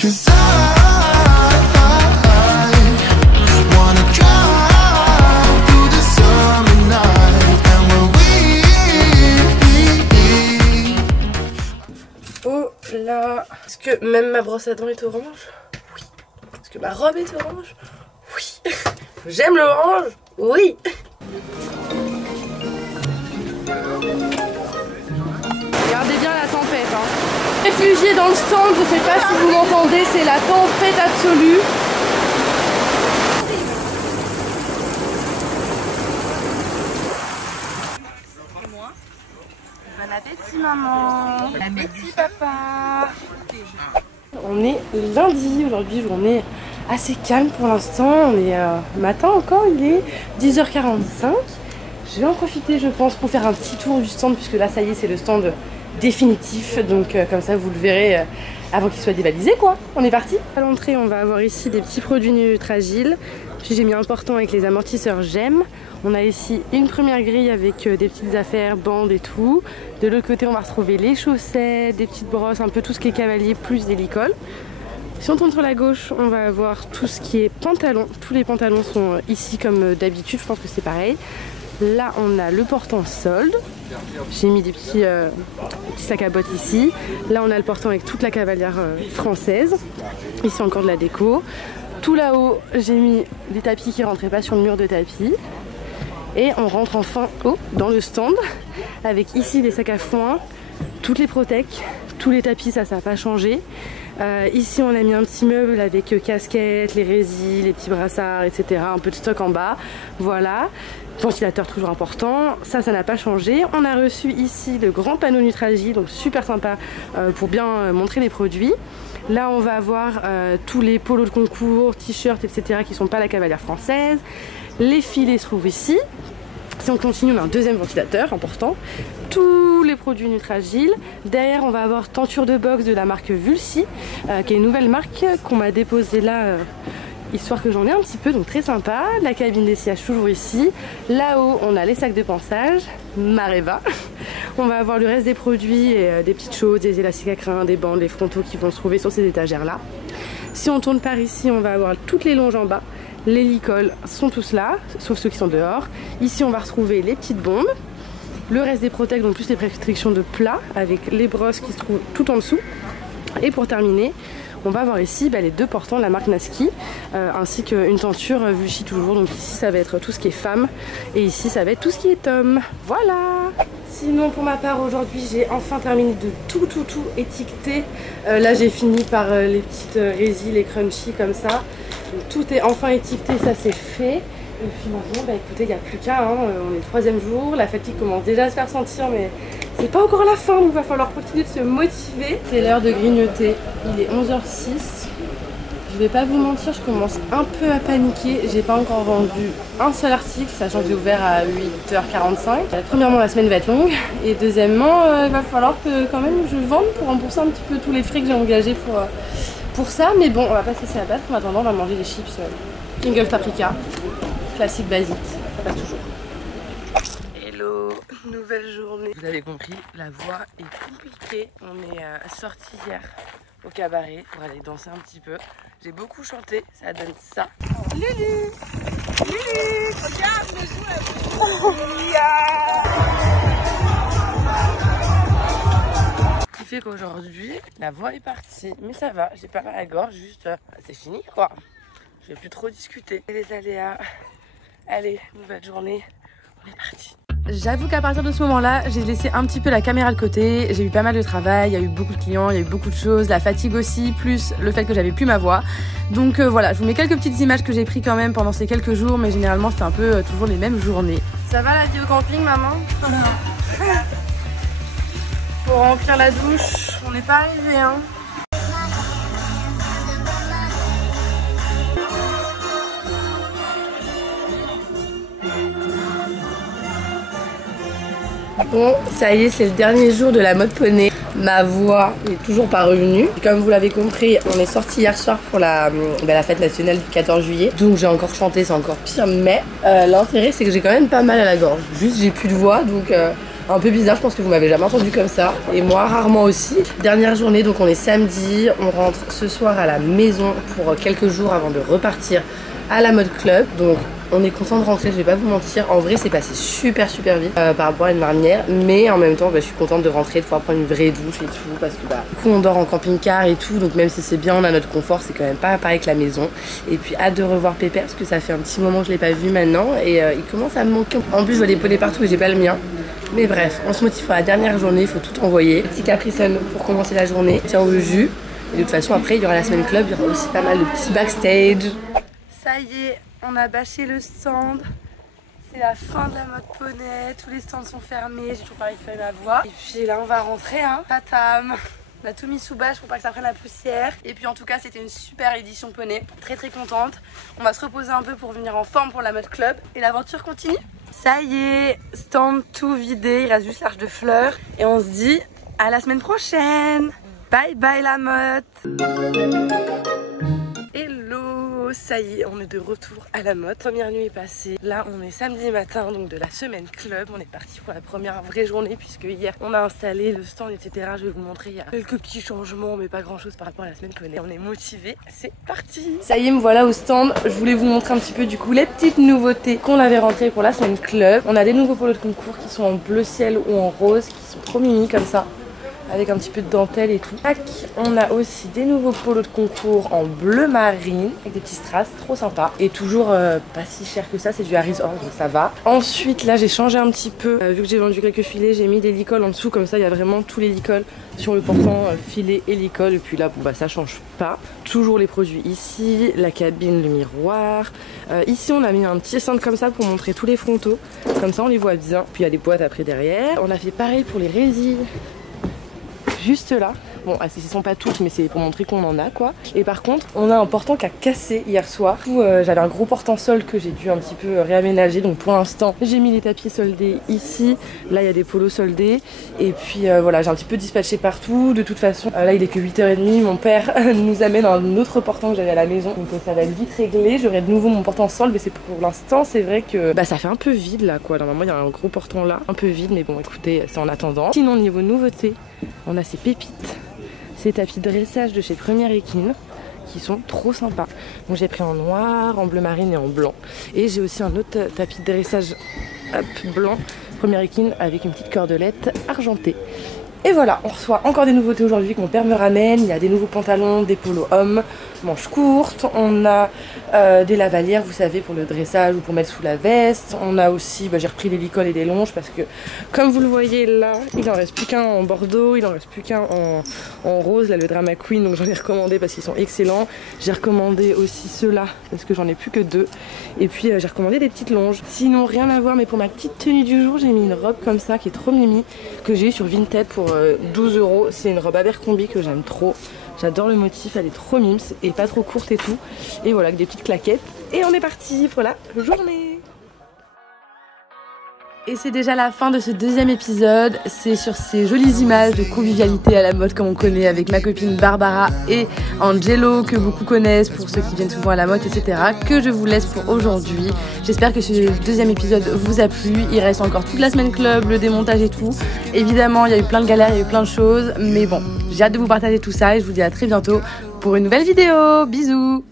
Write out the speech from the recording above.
'Cause I wanna drive through the summer night. And when Oh là. Est-ce que même ma brosse à dents est orange? Oui. Est-ce que ma robe est orange? Oui. J'aime l'orange? Oui. Regardez bien la tempête, hein. Réfugié dans le stand, je sais pas si vous m'entendez, c'est la tempête absolue. Et moi? Bon appétit maman. Bon appétit papa. On est lundi, aujourd'hui journée assez calme pour l'instant, on est matin encore, il est 10h45. Je vais en profiter je pense pour faire un petit tour du stand puisque là ça y est c'est le stand définitif, donc comme ça vous le verrez avant qu'il soit dévalisé quoi. On est parti. À l'entrée on va avoir ici des petits produits Nutragiles, puis j'ai mis un portant avec les amortisseurs GEM. On a ici une première grille avec des petites affaires, bandes et tout. De l'autre côté on va retrouver les chaussettes, des petites brosses, un peu tout ce qui est cavalier plus des licoles. Si on tourne sur la gauche, on va avoir tout ce qui est pantalon. Tous les pantalons sont ici comme d'habitude, je pense que c'est pareil. Là, on a le portant solde. J'ai mis des petits sacs à bottes ici. Là, on a le portant avec toute la cavalière française. Ici, encore de la déco. Tout là-haut, j'ai mis des tapis qui ne rentraient pas sur le mur de tapis. Et on rentre enfin dans le stand avec ici des sacs à foin, toutes les protèques, tous les tapis, ça n'a pas changé. Ici on a mis un petit meuble avec casquettes, les résils, les petits brassards, etc. Un peu de stock en bas, voilà. Ventilateur toujours important, ça n'a pas changé. On a reçu ici le grand panneau Nutragile, donc super sympa pour bien montrer les produits. Là on va avoir tous les polos de concours, t-shirts, etc. qui ne sont pas la cavalière française. Les filets se trouvent ici. Si on continue, on a un deuxième ventilateur important. Tous les produits Nutragile. Derrière, on va avoir tenture de boxe de la marque Vulsi, qui est une nouvelle marque qu'on m'a déposée là, histoire que j'en ai un petit peu, donc très sympa. La cabine d'essayage toujours ici. Là-haut, on a les sacs de pansage, Mareva. On va avoir le reste des produits, et, des petites choses, des élastiques à crin, des bandes, les frontaux qui vont se trouver sur ces étagères-là. Si on tourne par ici, on va avoir toutes les longes en bas. Les licoles sont tous là, sauf ceux qui sont dehors. Ici, on va retrouver les petites bombes. Le reste des protèques, donc plus les prescriptions de plat, avec les brosses qui se trouvent tout en dessous. Et pour terminer, on va avoir ici les deux portants de la marque Naski, ainsi qu'une tenture Vulsi toujours. Donc ici, ça va être tout ce qui est femme, et ici, ça va être tout ce qui est homme. Voilà! Sinon, pour ma part, aujourd'hui, j'ai enfin terminé de tout étiqueter. Là, j'ai fini par les petites résils, les crunchy comme ça. Donc, tout est enfin étiqueté, ça c'est fait. Et puis maintenant, écoutez, il n'y a plus qu'à, hein. On est le 3e jour, la fatigue commence déjà à se faire sentir, mais c'est pas encore la fin, donc il va falloir continuer de se motiver. C'est l'heure de grignoter, il est 11h06. Je vais pas vous mentir, je commence un peu à paniquer. J'ai pas encore vendu un seul article, sachant que j'ai ouvert à 8h45. Premièrement, la semaine va être longue, et deuxièmement, il va falloir que quand même je vende pour rembourser un petit peu tous les frais que j'ai engagés pour ça. Mais bon, on va pas se laisser abattre. En attendant, on va manger des chips Pringles paprika, classique basique, ça passe toujours. Hello, nouvelle journée. Vous avez compris, la voix est compliquée. On est sorti hier au cabaret pour aller danser un petit peu. J'ai beaucoup chanté, ça donne ça. Lulu, Lulu, regarde, je joue Ce qui fait qu'aujourd'hui, la voix est partie, mais ça va, j'ai pas mal à la gorge, juste c'est fini quoi. Je vais plus trop discuter. Les aléas. Allez, nouvelle journée, on est parti. J'avoue qu'à partir de ce moment-là, j'ai laissé un petit peu la caméra de côté. J'ai eu pas mal de travail, il y a eu beaucoup de clients, il y a eu beaucoup de choses, la fatigue aussi, plus le fait que j'avais plus ma voix. Donc voilà, je vous mets quelques petites images que j'ai prises quand même pendant ces quelques jours, mais généralement c'est un peu toujours les mêmes journées. Ça va la vie au camping, maman? Pour remplir la douche, on n'est pas arrivé hein. Bon, ça y est, c'est le dernier jour de la mode poney. Ma voix n'est toujours pas revenue. Comme vous l'avez compris, on est sorti hier soir pour la fête nationale du 14 juillet. Donc j'ai encore chanté, c'est encore pire. Mais l'intérêt, c'est que j'ai quand même pas mal à la gorge. Juste, j'ai plus de voix, donc un peu bizarre, je pense que vous m'avez jamais entendu comme ça. Et moi, rarement aussi. Dernière journée, donc on est samedi. On rentre ce soir à la maison pour quelques jours avant de repartir à la mode club. Donc on est content de rentrer, je vais pas vous mentir. En vrai, c'est passé super vite par rapport à une dernière. Mais en même temps, je suis contente de rentrer, de pouvoir prendre une vraie douche et tout. Parce que du coup, on dort en camping-car et tout. Donc même si c'est bien, on a notre confort, c'est quand même pas pareil que la maison. Et puis hâte de revoir Pépère parce que ça fait un petit moment que je l'ai pas vu maintenant. Et il commence à me manquer. En plus, je vois des poneys partout et j'ai pas le mien. Mais bref, on se motive pour la dernière journée, il faut tout envoyer. Petit Capri Sun pour commencer la journée. Tiens au jus. Et de toute façon, après, il y aura la semaine club, il y aura aussi pas mal de petits backstage. Ça y est, on a bâché le stand. C'est la fin de la mode poney, tous les stands sont fermés, j'ai toujours pas récupéré ma voix. Et puis là, on va rentrer, hein. Tatam. On a tout mis sous bâche pour pas que ça prenne la poussière. Et puis en tout cas, c'était une super édition poney. Très contente. On va se reposer un peu pour venir en forme pour la mode club. Et l'aventure continue. Ça y est, stand tout vidé, il reste juste l'arche de fleurs. Et on se dit à la semaine prochaine. Bye bye la mode. Hello, ça y est, on est de retour à la mode. Première nuit est passée. Là, on est samedi matin, donc de la semaine club. On est parti pour la première vraie journée puisque hier, on a installé le stand, etc. Je vais vous montrer, il y a quelques petits changements, mais pas grand chose par rapport à la semaine poney. On est motivés, c'est parti. Ça y est, me voilà au stand. Je voulais vous montrer un petit peu du coup les petites nouveautés qu'on avait rentrées pour la semaine club. On a des nouveaux polos de concours qui sont en bleu ciel ou en rose, qui sont trop mimi comme ça, avec un petit peu de dentelle et tout. Tac, on a aussi des nouveaux polos de concours en bleu marine avec des petits strass, trop sympa. Et toujours pas si cher que ça, c'est du Harry's Horse, donc ça va. Ensuite, là, j'ai changé un petit peu. Vu que j'ai vendu quelques filets, j'ai mis des licoles en dessous, comme ça, il y a vraiment tous les licoles sur le portant, filet et licol. Et puis là, bon, bah, ça change pas. Toujours les produits ici, la cabine, le miroir. Ici, on a mis un petit stand comme ça pour montrer tous les frontaux. Comme ça, on les voit bien. Puis il y a des boîtes après derrière. On a fait pareil pour les résilles. Juste là, bon, ce ne sont pas toutes, mais c'est pour montrer qu'on en a quoi. Et par contre, on a un portant qui a cassé hier soir. J'avais un gros portant sol que j'ai dû un petit peu réaménager. Donc pour l'instant, j'ai mis les tapis soldés ici. Là, il y a des polos soldés. Et puis voilà, j'ai un petit peu dispatché partout. De toute façon, là, il est que 8h30. Mon père nous amène un autre portant que j'avais à la maison. Donc ça va être vite réglé. J'aurai de nouveau mon portant sol, mais c'est pour l'instant, c'est vrai que ça fait un peu vide là quoi. Normalement, il y a un gros portant là, un peu vide, mais bon, écoutez, c'est en attendant. Sinon, niveau nouveauté, on a ces pépites, ces tapis de dressage de chez Première Équine qui sont trop sympas. Donc j'ai pris en noir, en bleu marine et en blanc. Et j'ai aussi un autre tapis de dressage blanc, Première Équine, avec une petite cordelette argentée. Et voilà, on reçoit encore des nouveautés aujourd'hui que mon père me ramène. Il y a des nouveaux pantalons, des polos hommes, manches courtes. On a des lavalières, vous savez, pour le dressage ou pour mettre sous la veste. On a aussi, j'ai repris des licoles et des longes parce que, comme vous le voyez là, il en reste plus qu'un en bordeaux, il en reste plus qu'un en rose, là le Drama Queen, donc j'en ai recommandé parce qu'ils sont excellents. J'ai recommandé aussi ceux-là parce que j'en ai plus que 2. Et puis j'ai recommandé des petites longes. Sinon, rien à voir, mais pour ma petite tenue du jour, j'ai mis une robe comme ça qui est trop mimi, que j'ai eu sur Vinted pour 12 €. C'est une robe Abercrombie que j'aime trop. J'adore le motif, elle est trop mimes et pas trop courte et tout. Et voilà, avec des petites claquettes. Et on est parti pour la journée. Et c'est déjà la fin de ce deuxième épisode. C'est sur ces jolies images de convivialité à la mode comme on connaît avec ma copine Barbara et Angelo que beaucoup connaissent pour ceux qui viennent souvent à la mode, etc. que je vous laisse pour aujourd'hui. J'espère que ce deuxième épisode vous a plu. Il reste encore toute la semaine club, le démontage et tout. Évidemment, il y a eu plein de galères, il y a eu plein de choses. Mais bon, j'ai hâte de vous partager tout ça et je vous dis à très bientôt pour une nouvelle vidéo. Bisous!